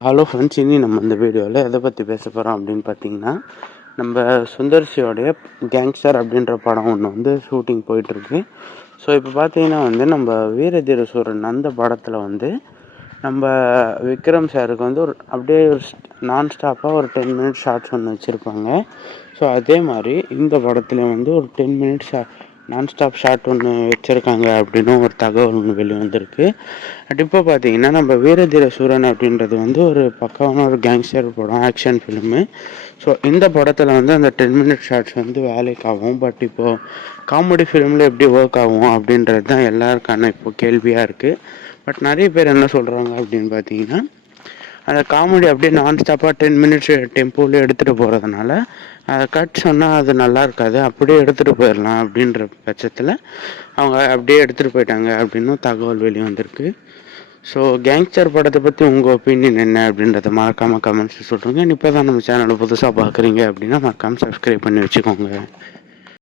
Hello friends இனி நம்ம இந்த வீடியோவில் எதை பற்றி பேச போகிறோம் அப்படின்னு பார்த்தீங்கன்னா நம்ம சுந்தர்சியோடைய கேங்ஸ்டர் அப்படின்ற படம் ஒன்று வந்து ஷூட்டிங் போயிட்டுருக்கு. ஸோ இப்போ பார்த்தீங்கன்னா வந்து நம்ம வீரதீர சூரன் அந்த படத்தில் வந்து நம்ம விக்ரம் சாருக்கு வந்து ஒரு அப்படியே ஒரு நான் ஸ்டாப்பாக ஒரு டென் மினிட்ஸ் ஷார்ட்ஸ் ஒன்று வச்சுருப்பாங்க. ஸோ அதே மாதிரி இந்த படத்தில் வந்து ஒரு டென் மினிட்ஸ் நான்ஸ்டாப் ஷாட் ஒன்று வச்சுருக்காங்க அப்படின்னு ஒரு தகவல் ஒன்று வெளியே வந்திருக்கு பட் இப்போ பார்த்தீங்கன்னா நம்ம வீரதீர சூரன் அப்படின்றது வந்து ஒரு பக்கமான ஒரு கேங்ஸ்டர் படம் ஆக்ஷன் ஃபிலிமு ஸோ இந்த படத்தில் வந்து அந்த டென் மினிட் ஷார்ட்ஸ் வந்து வேலைக்கு ஆகும். பட் இப்போது காமெடி ஃபிலிமில் எப்படி ஒர்க் ஆகும் அப்படின்றது தான் எல்லாருக்கான இப்போ கேள்வியாக இருக்குது பட் நிறைய பேர் என்ன சொல்கிறாங்க அப்படின்னு பார்த்தீங்கன்னா அந்த காமெடி அப்படியே நான் ஸ்டாப்பாக டென் மினிட்ஸ் டெம்போவில் எடுத்துகிட்டு போகிறதுனால அதை கட் சொன்னால் அது நல்லா இருக்காது. அப்படியே எடுத்துகிட்டு போயிடலாம் அப்படின்ற பட்சத்தில் அவங்க அப்படியே எடுத்துகிட்டு போயிட்டாங்க அப்படின்னும் தகவல் வெளியே வந்திருக்கு ஸோ கேங்ஸ்டர் படத்தை பற்றி உங்கள் ஒப்பீனியன் என்ன அப்படின்றத மறக்காமல் கமெண்ட்ஸ் சொல்லுங்கள் இப்போ தான் நம்ம சேனலை புதுசாக பார்க்குறீங்க அப்படின்னா மறக்காமல் சப்ஸ்கிரைப் பண்ணி வச்சுக்கோங்க.